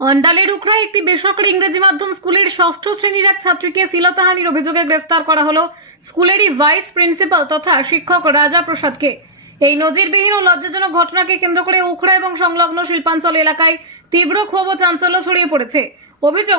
অন্ডালের উখড়ায় একটি বেসরকারি ইংরেজি মাধ্যম স্কুলের ষষ্ঠ শ্রেণীর এক ছাত্রীকে শ্লীলতাহানির অভিযোগে গ্রেফতার করা হলো স্কুলেরই ভাইস প্রিন্সিপাল তথা শিক্ষক রাজা প্রসাদকে। এই নজিরবিহীন ও লজ্জাজনক ঘটনাকে কেন্দ্র করে উখড়া এবং সংলগ্ন শিল্পাঞ্চল এলাকায় তীব্র ক্ষোভ ও চাঞ্চল্য ছড়িয়ে পড়েছে।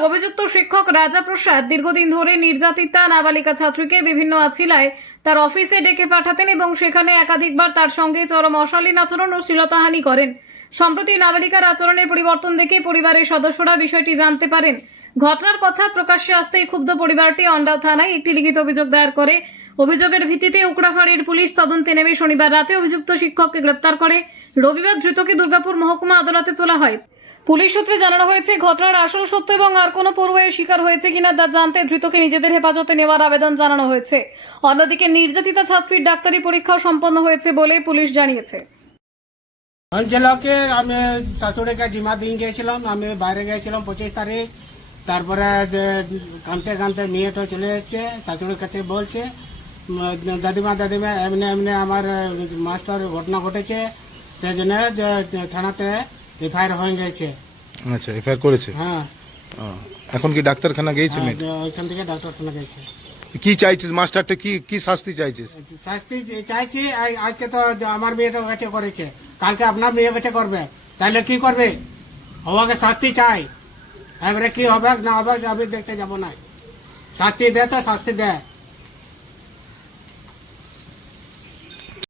অভিযুক্ত শিক্ষক রাজা প্রসাদ দীর্ঘদিন ধরে নির্যাতিতা নাবালিকা ছাত্রীকে বিভিন্ন আছিলায় তার অফিসে ডেকে পাঠাতেন এবং সেখানে একাধিকবার তার সঙ্গে চরম অশালীন আচরণ ও শ্লীলতাহানি করেন। সম্প্রতি নাবালিকার আচরণের পরিবর্তন দেখে পরিবারের সদস্যরা বিষয়টি জানতে পারেন। ঘটনার কথা প্রকাশ্যে আসতেই ক্ষুব্ধ পরিবারটি অন্ডাল থানায় একটি লিখিত অভিযোগ দায়ের করে। অভিযোগের ভিত্তিতে উকড়া ফাঁড়ির পুলিশ তদন্তে নেমে শনিবার রাতে অভিযুক্ত শিক্ষককে গ্রেপ্তার করে। রবিবার ধৃতকে দুর্গাপুর মহকুমা আদালতে তোলা হয়। পুলিশ সূত্রে জানানো হয়েছে, ঘটনার আসল সত্য এবং আর কোনো পড়ুয়ার শিকার হয়েছে কিনা তা জানতে ধৃতকে নিজেদের হেফাজতে নেওয়ার আবেদন জানানো হয়েছে। অন্যদিকে নির্যাতিতা ছাত্রীর ডাক্তারি পরীক্ষাও সম্পন্ন হয়েছে বলে পুলিশ জানিয়েছে। অঞ্চলকে আমি শাশুড়িকে জিমা দিন গিয়েছিলাম, আমি বাইরে গিয়েছিলাম 25 তারিখ। তারপরে কানতে কানতে মেয়েটা চলে এসছে, শাশুড়ির কাছে বলছে দাদিমা এমনি এমনি আমার মাস্টার ঘটনা ঘটেছে, সেই জন্য থানাতে এফআইআর হয়ে গেছে। আচ্ছা, এফআইআর করেছে? হ্যাঁ। এখন কি ডাক্তারখানা গিয়েছে? ওইখান থেকে ডাক্তারখানা গেছে। কি চাইছিস মাস্টারটা, কি শাস্তি চাইছিস? শাস্তি চাইছি, আজকে তো আমার মেয়েটার কাছে করেছে, কালকে আপনার মেয়ের কাছে করবে, তাহলে কি করবে? ওকে শাস্তি চাই। এবারে কি হবে না হবে আমি দেখতে যাব না। শাস্তি দে তো শাস্তি দে।